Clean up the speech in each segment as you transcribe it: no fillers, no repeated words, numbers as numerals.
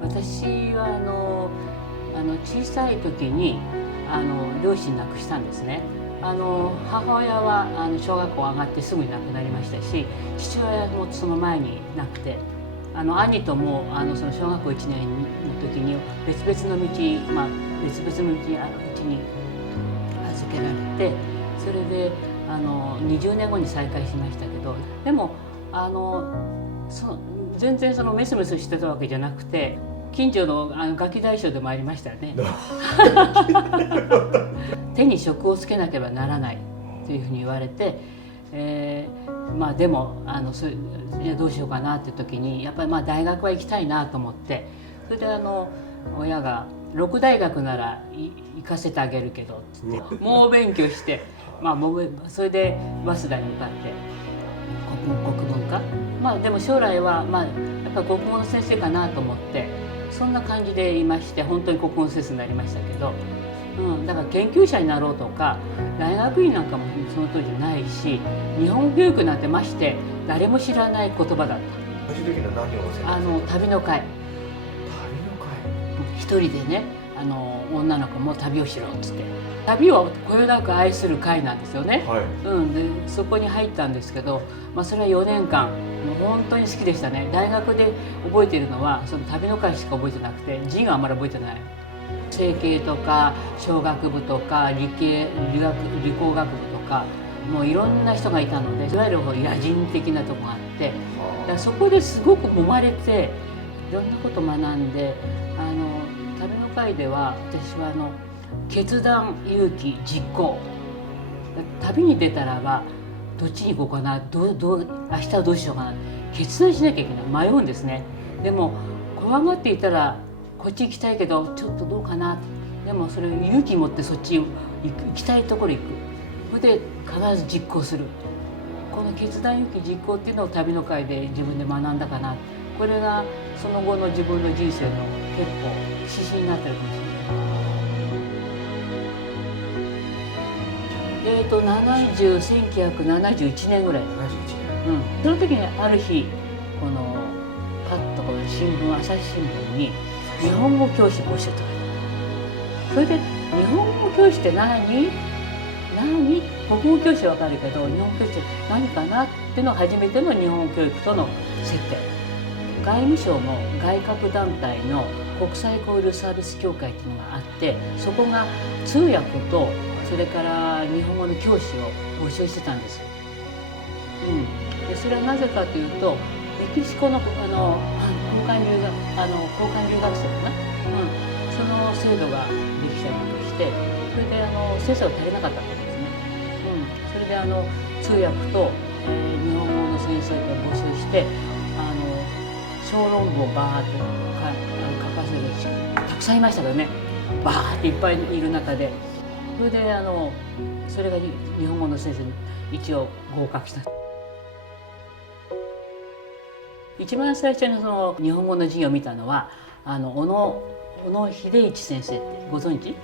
私は小さい時に両親亡くしたんですね。母親は小学校上がってすぐに亡くなりましたし、父親もその前に亡くて、兄ともその小学校1年の時に別々の道、別々の道に預けられて、それで20年後に再会しましたけど、でも全然メスメスしてたわけじゃなくて、近所のガキ大将でもありましたね。手に職をつけなければならないというふうに言われて、でもじゃあどうしようかなっていう時に、やっぱり大学は行きたいなと思って、それで親が「六大学なら行かせてあげるけど」ってって猛勉強して、それで早稲田に向かって国文科、でも将来はやっぱり国語の先生かなと思って、そんな感じでいまして、本当に国語の先生になりましたけど、だから研究者になろうとか大学院なんかもその当時ないし、日本語教育なんてまして誰も知らない言葉だった。最終的には何を先生？旅の会。一人でね、女の子も旅をしろっつって、旅をこよなく愛する会なんですよね。でそこに入ったんですけど、それは4年間もう本当に好きでしたね。大学で覚えているのはその旅の会しか覚えてなくて、字があんまり覚えてない。整形とか小学部とか理工学部とか、もういろんな人がいたので、いわゆる野人的なとこがあって、だからそこですごく揉まれて、いろんなこと学んで、旅の会では私は決断、勇気、実行。旅に出たらばどっちに行こうかな、明日はどうしようかな、決断しなきゃいけない、迷うんですね。でも怖がっていたら、こっち行きたいけどちょっとどうかな、でもそれを勇気持ってそっち行きたいところ行く。それで必ず実行する。この決断、勇気、実行っていうのを旅の会で自分で学んだかな。これがその後の自分の人生の結構指針になってるかもしれない。1971年ぐらい。その時にある日、パッと新聞、朝日新聞に日本語教師募集とか。それで日本語教師って何？国語教師は分かるけど、日本語教師って何かなっていうのが初めての日本語教育との接点。外務省の外郭団体の国際交流サービス協会っていうのがあって、そこが通訳とそれから日本語の教師を募集してたんですよ。でそれはなぜかというと、メキシコの交換留学生かな、その制度ができたりとして、それで先生が足りなかったんですね。それで通訳と、日本語の先生と募集して、小論文をバーッと書かせるし、たくさんいましたけどね、バーッていっぱいいる中で、それでそれが日本語の先生に一応合格した。一番最初に日本語の授業を見たのは小野秀一先生ってご存知？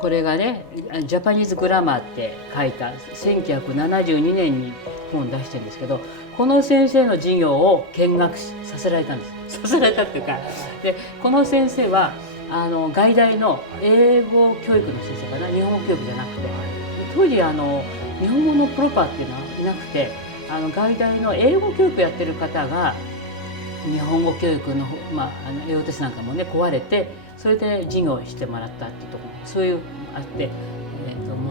これがね、ジャパニーズグラマーって書いた1972年に本を出してるんですけど、この先生の授業を見学させられたんです。させられたっていうか、でこの先生は外大の英語教育の先生かな、日本語教育じゃなくて、当時日本語のプロパーっていうのはいなくて、外大の英語教育やってる方が日本語教育の、英語テストなんかもね壊れて、それで授業をしてもらったっていうところ、そういうあって、も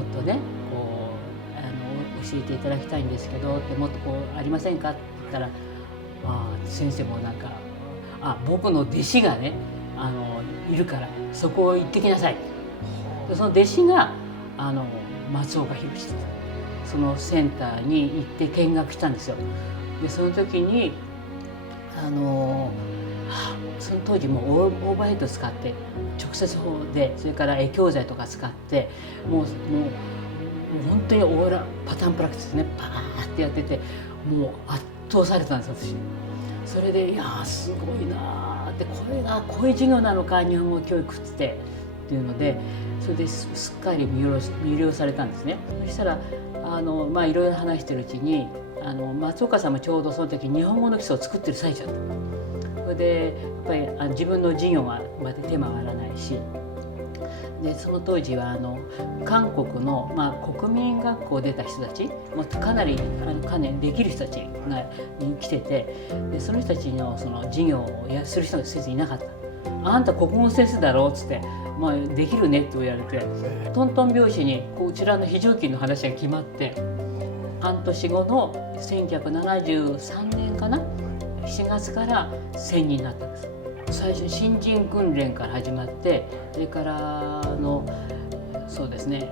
っとね教えていただきたいんですけどって、もっとありませんかって言ったら、先生もなんか僕の弟子がねいるからそこ行ってきなさい。でその弟子が松岡弘で、そのセンターに行って見学したんですよ。でその時にその当時もうオーバーヘッド使って直接法で、それから教材とか使って、もう本当にパターンプラクティスね、パーってやってて、もう圧倒されたんですよ、私。それですごいなって、こういう授業なのか日本語教育っていうので、それですっかり魅了されたんですね。そしたらいろいろ話してるうちに松岡さんもちょうどその時日本語の基礎を作ってる最中だった。それれでやっぱり自分の授業がまで手回らないし、でその当時は韓国の、国民学校を出た人たち、かなりできる人たちが来てて、でその人たちのその授業をする人が先生いなかった。あんた国語の先生だろうっつって、できるねって言われて、トントン拍子にこちらの非常勤の話が決まって、半年後の1973年かな、7月から専任になったんです。最初新人訓練から始まって、それからそうですね、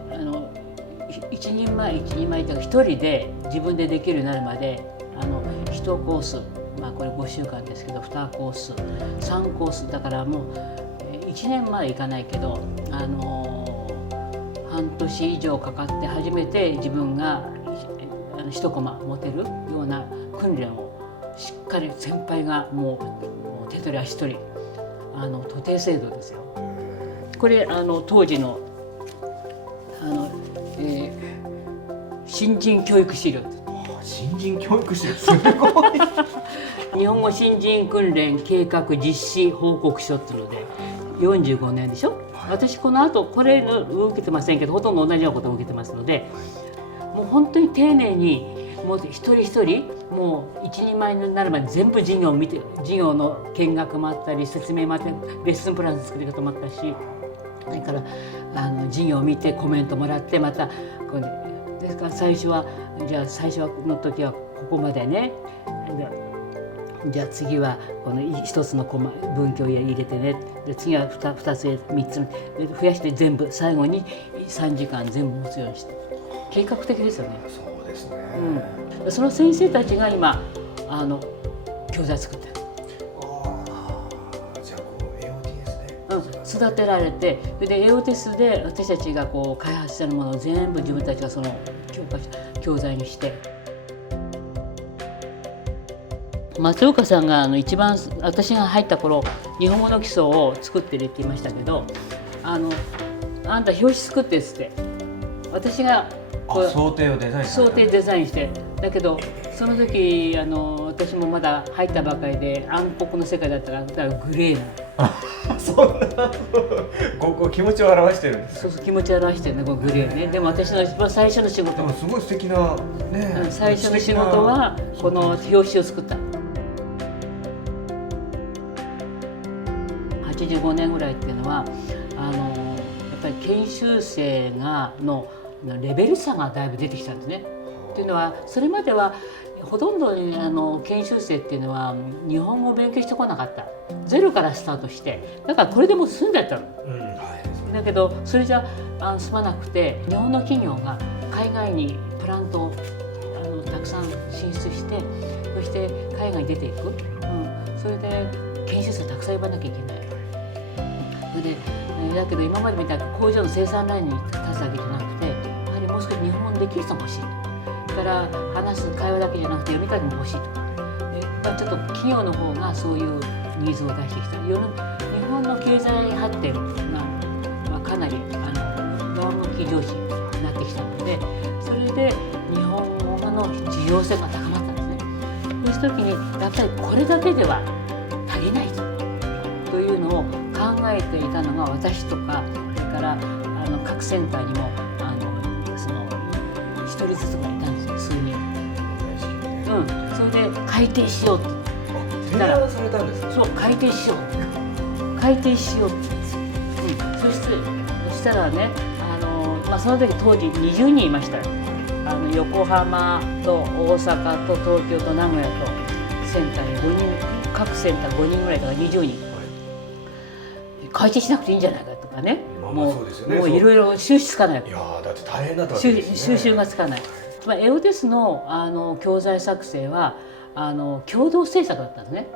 一人前というか一人で自分でできるようになるまで1コース、これ5週間ですけど2コース3コースだからもう1年までいかないけど半年以上かかって初めて自分が1コマ持てるような訓練をしっかり先輩がもう手取り足取り徒弟制度ですよ。これ当時の新人教育資料。新人教育資料すごい日本語新人訓練計画実施報告書っていうので45年でしょ、はい、私この後これ受けてませんけどほとんど同じようなことを受けてますので、もう本当に丁寧にもう一人一人もう一人前になるまで全部授業を見て、授業の見学もあったり説明もあったりレッスンプランの作り方もあったし、それから授業を見てコメントもらってまたですから最初はの時はここまでね、じゃあ次はこの一つの文教を入れてね、で次は 2つ3つ増やして全部最後に3時間全部持つようにして、計画的ですよね。そうですね、その先生たちが今教材作ってる。じゃあAOTですね、育てられて、それで AOT で私たちが開発したものを全部自分たちがその教材にして、松岡さんが一番私が入った頃日本語の基礎を作ってるって言いましたけど、あんた表紙作ってっつって、私が想定デザインして、だけどその時私もまだ入ったばかりで暗黒の世界だったからグレーなそんなこう気持ちを表してるんです。そう気持ちを表してるね、このグレーね。でも私の一番最初の仕事、でもすごい素敵なね、最初の仕事はこの表紙を作った。85年ぐらいっていうのはやっぱり研修生のレベル差がだいぶ出てきたんですね。っていうのはそれまではほとんど研修生っていうのは日本語を勉強してこなかった、ゼロからスタートして、だからこれでもう済んでたの、だけどそれじゃ済まなくて、日本の企業が海外にプラントをたくさん進出して、そして海外に出ていく、それで研修生たくさん呼ばなきゃいけない。それでだけど今までみたいな工場の生産ラインに立つだけじゃなくて、やはりもう少し日本語できる人も欲しい。それから話す会話だけじゃなくて読み書きも欲しいとか、ちょっと企業の方がそういうニーズを出してきた。日本の経済発展が、かなり上向き上司になってきたので、それで日本語の重要性が高まったんですね。そういう時にやっぱりこれだけでは足りないというのを考えていたのが私とか、それから各センターにも一人ずつがいたんですよ、数人。それで改訂しようって提案されたんですか。そう、改訂しようって、そしたらね、その時当時20人いましたよ。横浜と大阪と東京と名古屋とセンターに5人、各センター5人ぐらいだから20人、改訂しなくていいんじゃないかとかね、もういろいろ収集つかない。いやだって大変だったわけですね。収集がつかない。AOTの教材作成は共同制作だったんですね。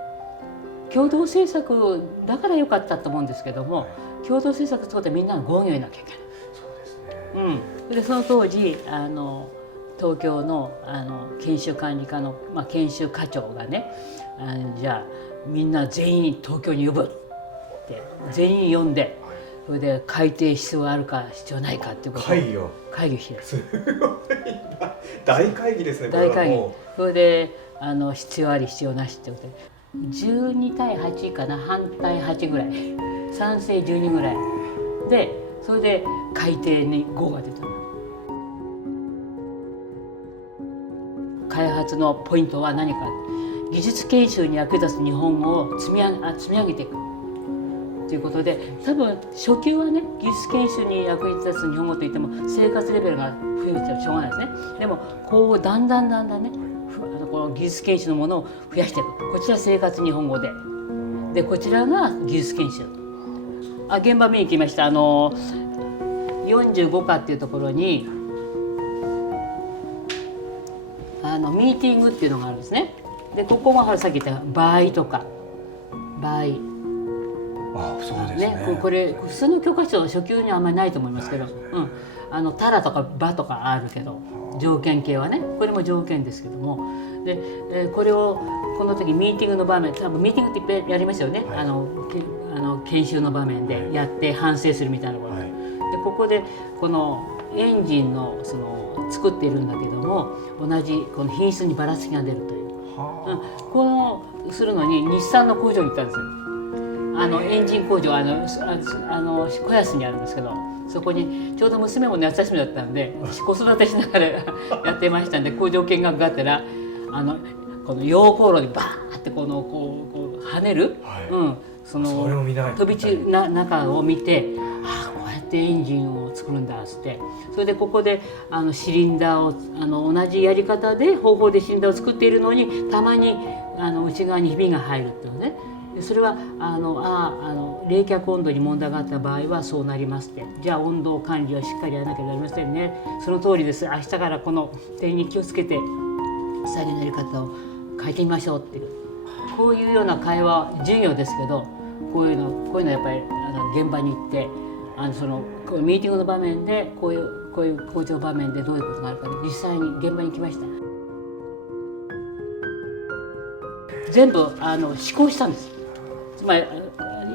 共同制作だから良かったと思うんですけども、共同制作ってことはみんなの合意を得なきゃいけない。そうですね。でその当時東京の研修管理課の、研修課長がね、じゃあみんな全員東京に呼ぶって全員呼んで、それで改定必要があるか必要ないかっていうことを会議して、すごい大会議ですね。大会議。それで必要あり必要なしってことで、12対8かな、反対8ぐらい、賛成12ぐらいで、それで改定に5が出た。開発のポイントは何か、技術研修に役立つ日本語を積み上げていくということで、多分初級はね、技術研修に役に立つ日本語といっても生活レベルが増えてはしょうがないですね。でもこうだんだんね、この技術研修のものを増やしていく。こちら生活日本語で、こちらが技術研修。現場見に来ました。45課っていうところにミーティングっていうのがあるんですね。でここがさっき言った場合とか場合、そうですね。これ普通の教科書初級にはあんまりないと思いますけど、たらとかばとかあるけど、条件形はね、これも条件ですけども、でこれをこの時ミーティングの場面、多分ミーティングっていっぱいやりますよね、研修の場面でやって反省するみたいなこと、でここでこのエンジンの作っているんだけども、同じこの品質にばらつきが出るという、このするのに日産の工場に行ったんですよ。エンジン工場小安にあるんですけど、そこにちょうど娘も夏休みだったんで子育てしながらやってましたんで、工場見学があったらこの溶鉱炉にバーってこう跳ねる、その飛び散る中を見て、こうやってエンジンを作るんだっつって、それでここでシリンダーを同じやり方で方法でシリンダーを作っているのに、たまに内側にひびが入るっていうのね。それは冷却温度に問題があった場合はそうなりますって、じゃあ温度管理はしっかりやらなきゃなりませんね、その通りです、明日からこの点に気をつけて作業のやり方を変えてみましょうっていう、こういうような会話、授業ですけど、こういうのやっぱり現場に行って、こうミーティングの場面でこういう工場場面でどういうことがあるか、実際に現場に行きました。全部試行したんです。つまり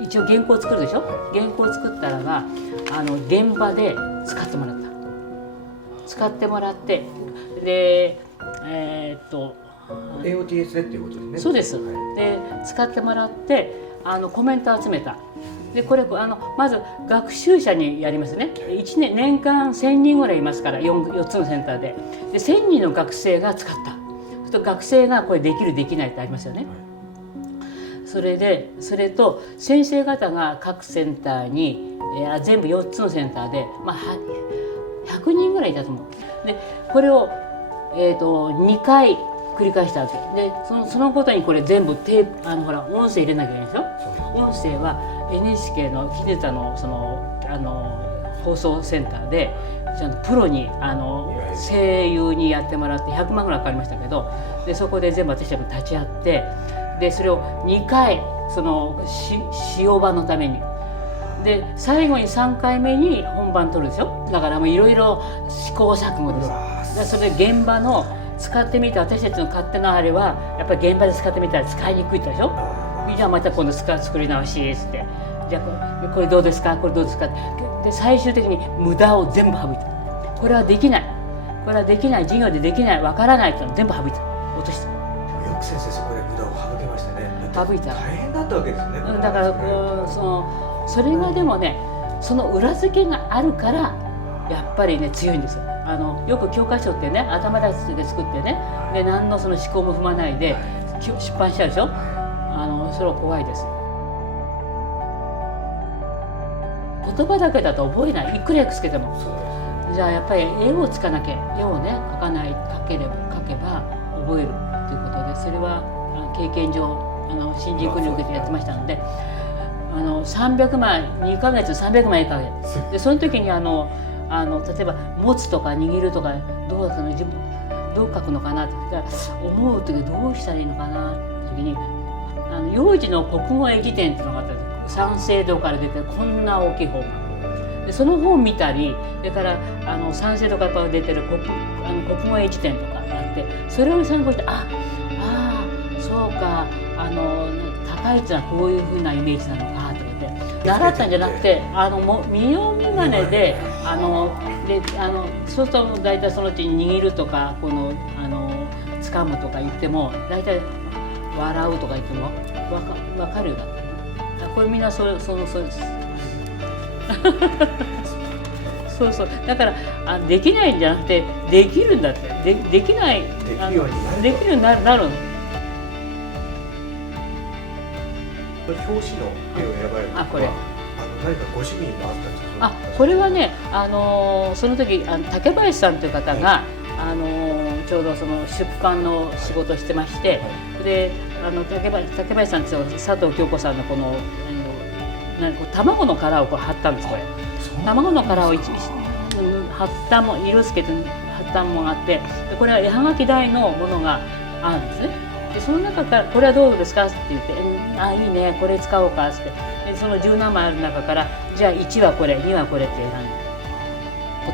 一応原稿を作るでしょ。原稿を作ったらば現場で使ってもらって、でAOTS でっていうことですね。そうです。で使ってもらってコメントを集めた。でこれまず学習者にやりますね。年間1000人ぐらいいますから、4つのセンターで1000人の学生が使った。学生がこれできるできないってありますよね。それと先生方が各センターに全部4つのセンターで、100人ぐらいいたと思う。でこれを、2回繰り返したわけで、そのことにこれ全部ほら音声入れなきゃいけないでしょ。音声は NHK の秀田の放送センターでちゃんとプロに声優にやってもらって100万ぐらいかかりましたけど、でそこで全部私たちも立ち会って、でそれを2回使用版のために、で最後に3回目に本番取るでしょ。だからいろいろ試行錯誤です。でそれで現場の使ってみた、私たちの勝手なあれはやっぱり現場で使ってみたら使いにくいってでしょ。じゃあまた今度作り直しっつって、じゃあこれどうですか、これどうですかで最終的に無駄を全部省いた。これはできない、授業でできない、わからないっての全部省いた、落とした。よく先生そこで無駄を省けましたね。省いた。大変だったわけですね。だからそれがでもね、その裏付けがあるからやっぱりね強いんですよ。よく教科書ってね、頭出しで作ってね、で何の思考も踏まないで出版しちゃうでしょ。それは怖いです。言葉だけだと覚えない、いくら訳つけても。じゃあやっぱり絵をつかなきゃ、絵をね描けば覚えるということで、それは経験上新人訓練を受けてやってましたので、300枚2ヶ月300枚絵描けで、その時に例えば持つとか握るとかどう書くのかなって思う時どうしたらいいのかなって時に幼児の国語絵辞典っていうのがあったんです。三省堂から出てこんな大きい本で、その本見たり、それから三省堂から出てる国語絵辞典とかがあって、それを参考にして、そうか、高いっていうのはこういうふうなイメージなのかとかって習ったんじゃなくて、見よう見まねでそうすると大体そのうちに握るとか掴むとか言っても大体笑うとか言ってもわかるようになったの。これみんなそうですそうそう、だからできないんじゃなくてできるんだって、できない、できるようになる、できるようになるの。表紙の絵を選ばれるのは、これ何かご趣味があったんですか？これはね、その時竹林さんという方が、ちょうどその出版の仕事をしてまして、で竹林さんと佐藤京子さんのこの卵の殻を貼ったんです。これ卵の殻を貼ったも色つけて貼ったものがあって、これは絵はがき台のものがあるんですね。でその中から「これはどうですか?」って言って「あ、いいね、これ使おうか」って、でその10何枚ある中から「じゃあ1はこれ、2はこれ」って選んで、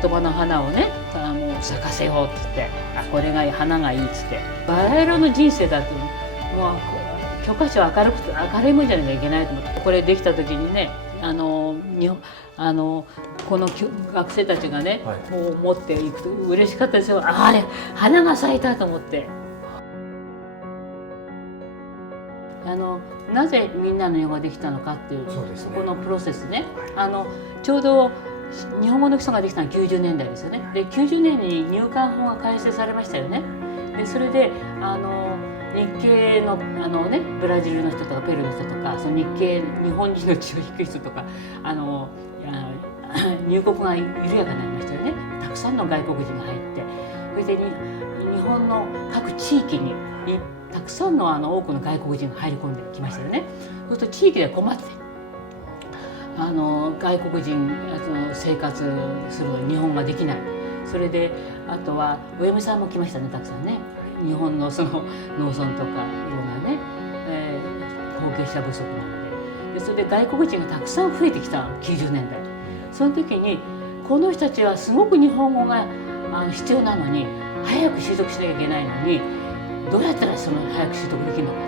言葉の花をねもう咲かせようって言って「あ、これが花がいい」っつって、バラ色の人生だともう教科書明るいもんじゃなきゃいけないと思って、これできた時にね、この学生たちがね、もう持っていくと嬉しかったですよ。あれ花が咲いたと思って。なぜみんなの世ができたのかっていう、そこのプロセスね、ちょうど日本語の基礎ができたのは90年代ですよね。で90年に入管法が改正されましたよね。でそれで日系のブラジルの人とかペルーの人とか、その日本人の血を引く人とか入国が緩やかになりましたよね。たくさんの外国人が入って、それで日本の各地域にたくさんの多くの外国人が入り込んできましたよね。そうすると地域で困って外国人生活するのに日本ができない。それであとはお嫁さんも来ましたね、たくさんね。日本のその農村とかいろんなね、後継者不足なので、それで外国人がたくさん増えてきた90年代。その時にこの人たちはすごく日本語が必要なのに、早く習得しなきゃいけないのに、どうやったらその早く習得できるのか。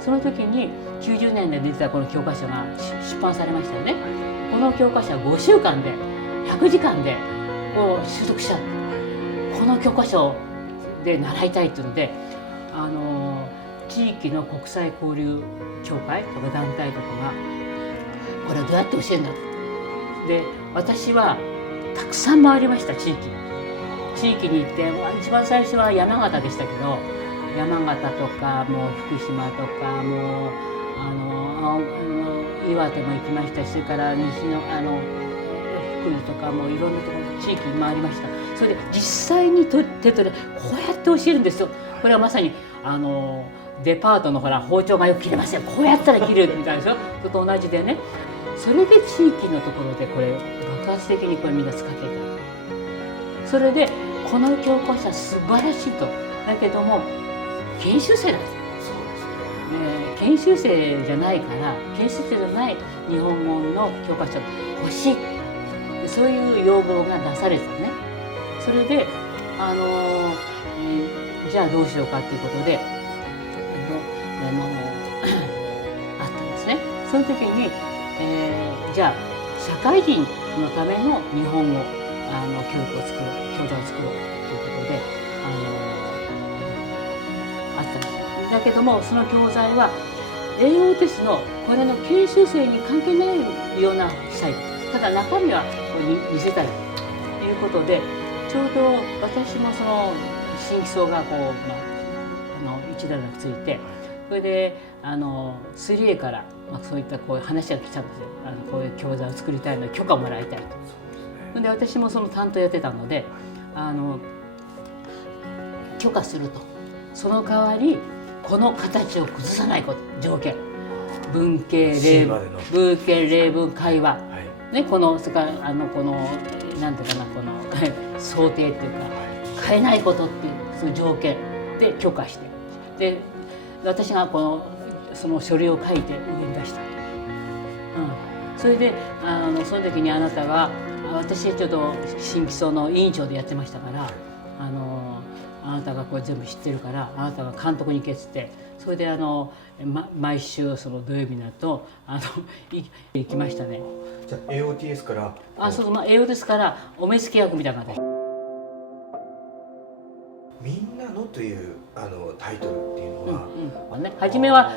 その時に90年代に出てたこの教科書が出版されましたよね。この教科書は5週間で100時間で習得しちゃう。この教科書で習いたいっていうので、地域の国際交流協会とか団体とかがこれはどうやって教えるんだで、私はたくさん回りました。地域に行って、一番最初は山形でしたけど、山形とかもう福島とかもう岩手も行きましたし、それから西の福井とかもいろんなところ地域に回りました。それで実際に手取りこうやって教えるんですよ。これはまさにデパートの包丁がよく切れません、こうやったら切れるみたいでしょ。それと同じでね、それで地域のところでこれ爆発的にこれみんな使っていた。それでこの教科書は素晴らしいと。だけども研修生なんです。研修生じゃないから、研修生じゃない日本語の教科書欲しい、そういう要望が出されたね。それでじゃあどうしようかっていうことであったんですね。その時に、じゃあ社会人のための日本語教育を作ろう、教材を作ろうということであったんです。だけどもその教材は栄養テストのこれの研修生に関係ないようなしたい。ただ中身は見せたいということで、ちょうど私もその新基礎が一段落ついて、それで3A から、そういったこういう話が来たんですよ。こういう教材を作りたいので許可をもらいたいと。で私もその担当やってたので許可すると。その代わりこの形を崩さないこと条件、文系例文会話、ね、それからこのなんていうかな、この想定っていうか変えないことっていうその条件で許可して、で私がその書類を書いて上に出した、それでその時にあなたが、私ちょっと新基礎の委員長でやってましたから、あなたがこれ全部知ってるからあなたが監督に行けっつって、それで毎週その土曜日になると行きましたね。じゃあ AOTS からそうそう、AOTS からお目付け役みたいな感じ。みんなのというタイトルっていうのは、初めは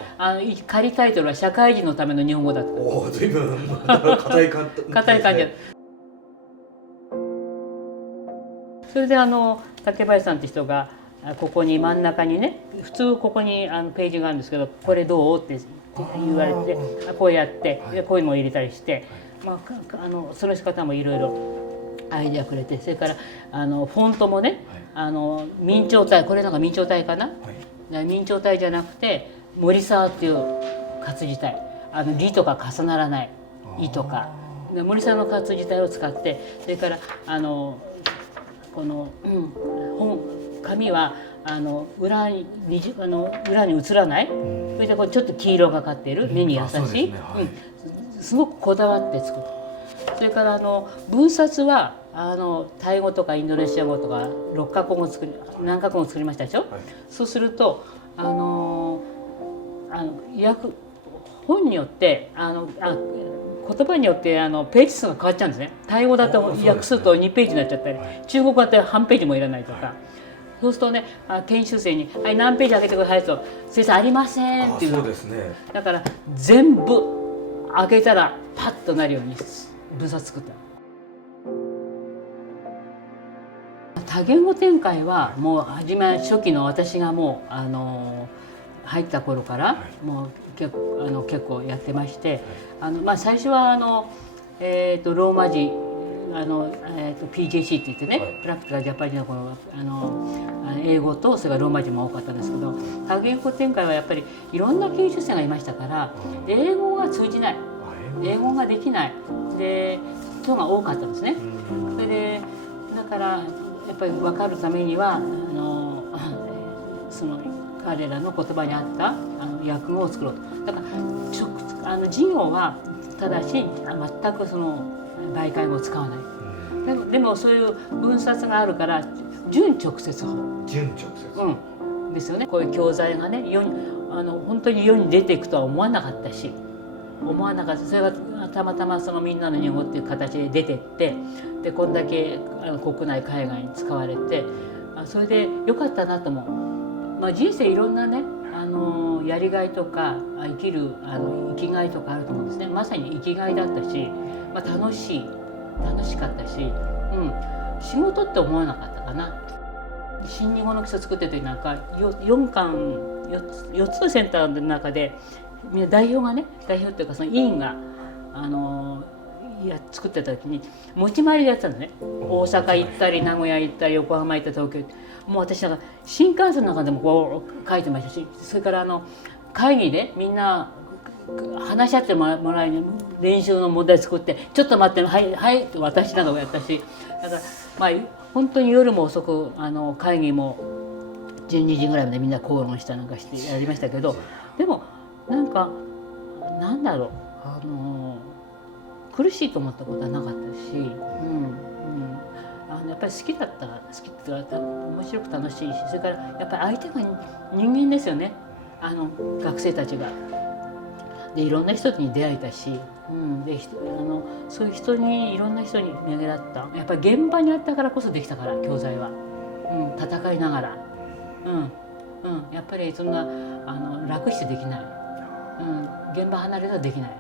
仮タイトルは社会人のための日本語だった。おお、随分硬い感じ。硬い感じ。それで竹林さんって人がここに真ん中にね、普通ここにページがあるんですけど、これどうって言われて、こうやってこういうのを入れたりして、その仕方もいろいろアイデアくれて、それからフォントもね、明朝体、これなんか明朝体かな、明朝体じゃなくて森沢っていう活字体、理とか重ならない「い」とか森沢の活字体を使って、それからこの、紙は裏に映らない、それでこうちょっと黄色がかっている、目に優しい、すごくこだわって作る。それから文冊はタイ語とかインドネシア語とか6カ国語何カ国語作りましたでしょ、そうすると本によって言葉によってページ数が変わっちゃうんですね。タイ語だと訳すると2ページになっちゃったり、中国語だと半ページもいらないとか、そうするとね、研修生に「はい、何ページ開けてください」と「先生ありません」っていうの。そうですね。だから全部開けたらパッとなるように文冊作った。多言語展開はもう初期の私がもう入った頃からもう結構やってまして、最初はローマ字PJC って言ってね、プラクティカルジャパニーズのこの英語とそれからローマ字も多かったんですけど、多言語展開はやっぱりいろんな研修生がいましたから、英語が通じない、英語ができないで人が多かったんですね。それでだからやっぱり分かるためにはその彼らの言葉に合った訳語を作ろうと。だから授業はただし全くその媒介語を使わない。でもそういう文冊があるから準直接法。ですよね。こういう教材がね本当に世に出ていくとは思わなかったし、それがたまたまそのみんなの日本語っていう形で出てって、でこんだけ国内海外に使われて、それで良かったなと思う。人生いろんなねやりがいとか生きる生きがいとかあると思うんですね。まさに生きがいだったし、楽しかったし、仕事って思わなかったかな。新日本の基礎作ってる時なんか4つのセンターの中でみんな代表っていうかその委員が作ってた時に持ち回りでやってたんですね。大阪行ったり名古屋行ったり横浜行ったり東京行ったり、もう私なんか新幹線の中でもこう書いてましたし、それから会議でみんな話し合ってもらいに練習の問題作って「ちょっと待ってはいはい」って私などがやったし、だから本当に夜も遅く会議も12時ぐらいまでみんな口論したなんかしてやりましたけど、でもなんだろう苦しいと思ったことはなかったし、やっぱり好きって言ったら面白く楽しいし、それからやっぱり相手が人間ですよね、学生たちが。でいろんな人に出会えたし、でそういういろんな人に巡り合った。やっぱり現場にあったからこそできたから、教材は、戦いながら、やっぱりそんな楽してできない、現場離れではできない。